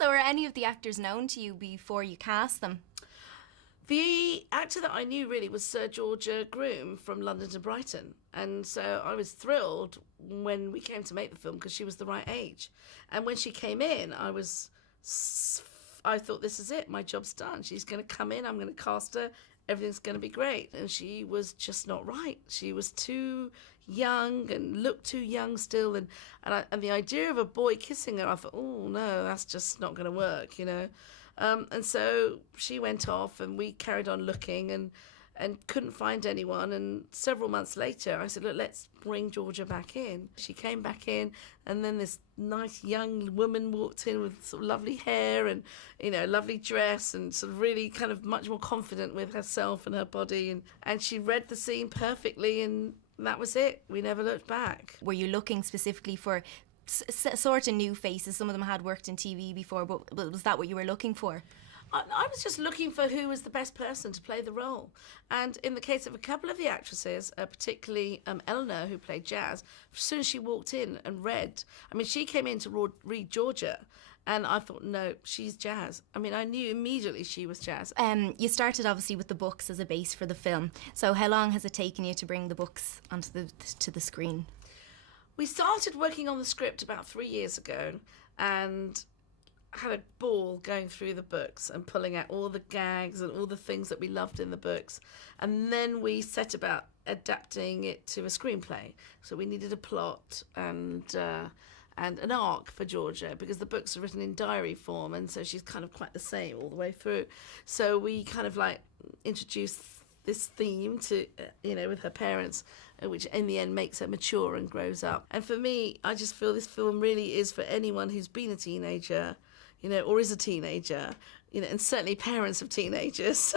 So are any of the actors known to you before you cast them? The actor that I knew really was Sir Georgia Groom from London to Brighton. And so I was thrilled when we came to make the film because she was the right age. And when she came in, I thought, this is it, my job's done. She's going to come in, I'm going to cast her, everything's going to be great. And she was just not right. She was too young and looked too young still. And the idea of a boy kissing her, I thought, oh no, that's just not going to work, you know. And so she went off and we carried on looking and couldn't find anyone. And several months later, I said, look, let's bring Georgia back in. She came back in, and then this nice young woman walked in with sort of lovely hair and, you know, lovely dress and sort of really kind of much more confident with herself and her body. And she read the scene perfectly, and that was it. We never looked back. Were you looking specifically for sort of new faces? Some of them had worked in TV before, but was that what you were looking for? I was just looking for who was the best person to play the role. And in the case of a couple of the actresses, particularly Eleanor, who played Jazz, as soon as she walked in and read, I mean, she came in to read Georgia, and I thought, no, she's Jazz. I mean, I knew immediately she was Jazz. You started obviously with the books as a base for the film. So how long has it taken you to bring the books onto the screen? We started working on the script about 3 years ago, and had a ball going through the books and pulling out all the gags and all the things that we loved in the books. And then we set about adapting it to a screenplay. So we needed a plot and an arc for Georgia, because the books are written in diary form, and so she's kind of quite the same all the way through. So we kind of like introduced this theme to, you know, with her parents, which in the end makes her mature and grows up. And for me, I just feel this film really is for anyone who's been a teenager, you know, or is a teenager, you know, and certainly parents of teenagers,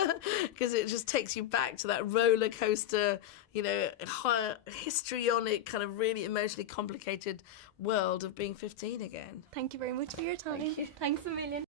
because it just takes you back to that roller coaster, you know, histrionic, kind of really emotionally complicated world of being 15 again. Thank you very much for your time. Thank you. Thanks a million.